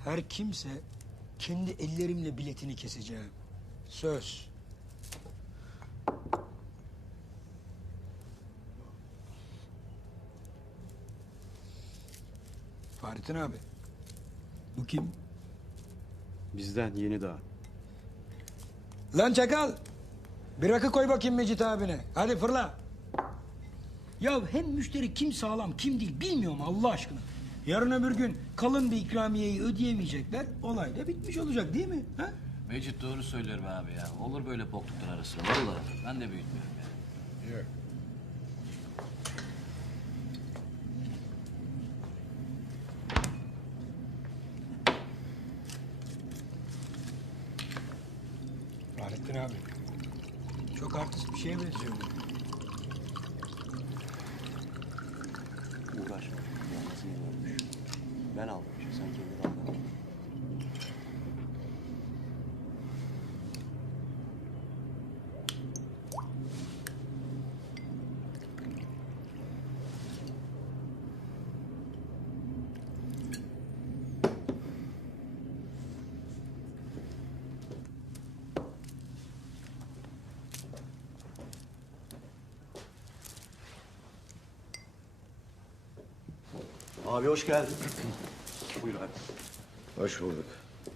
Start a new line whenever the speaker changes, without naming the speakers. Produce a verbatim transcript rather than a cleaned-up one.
Her kimse kendi ellerimle biletini keseceğim. Söz. Fahrettin abi. Bu kim?
Bizden yeni daha.
Lan çakal. Bir rakı koy bakayım Mecit abine. Hadi fırla. Ya hem müşteri kim sağlam kim değil bilmiyorum Allah aşkına. Yarın öbür gün kalın bir ikramiyeyi ödeyemeyecekler. Olay da bitmiş olacak değil mi? Ha?
Mecit doğru söylüyor be abi ya. Olur böyle bokluklar arasında. Vallahi ben de büyütmüyorum ya.
Yok.
Fahrettin abi. Çok artist bir şeye benziyor.
Uğraşma. Yalnızını görmüş. Ben aldım. Sen kendin aldın. Abi hoş geldin. Buyur abi.
Hoş bulduk.